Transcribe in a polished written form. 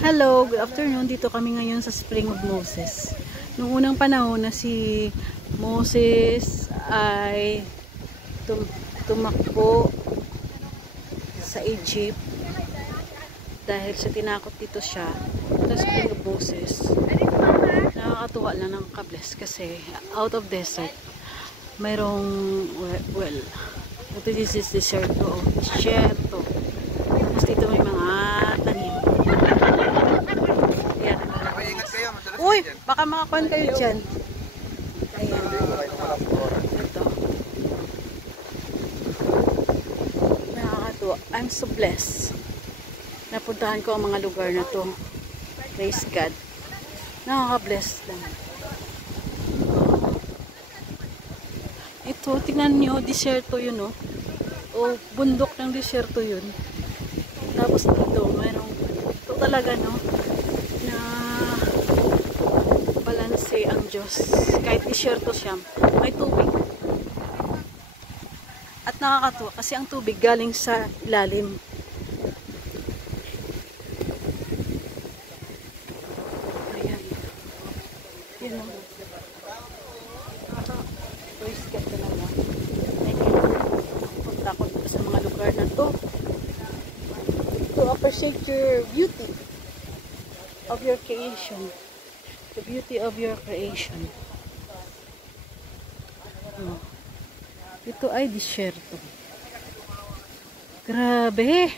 Hello, good afternoon. Dito kami ngayon sa Spring of Moses. Noong unang panahon na si Moses ay tumakbo sa Egypt dahil sa tinakot dito siya sa Spring of Moses. Nakakatuwa lang ng kabless kasi out of desert mayroong well, this is deserto. Tapos dito may mga tanim. Ayan. Uy, baka makakuhan kayo dyan. Ayan. Ito. Nakakatuwa. I'm so blessed. Napuntahan ko ang mga lugar na to. Praise God. Nakaka-bless lang. Ito, tingnan nyo, disyerto yun, oh. O, bundok ng disyerto yun. Tapos dito, mayroong, ito talaga, no, na balanse ang Diyos. Kahit disyerto siya, may tubig. At nakakatuwa, kasi ang tubig galing sa ilalim. Ayan. Yan, oh. Praise God talaga. Thank you. Punta ko sa mga lugar na to appreciate your beauty of your creation. The beauty of your creation. Ito ay disyerto. Grabe!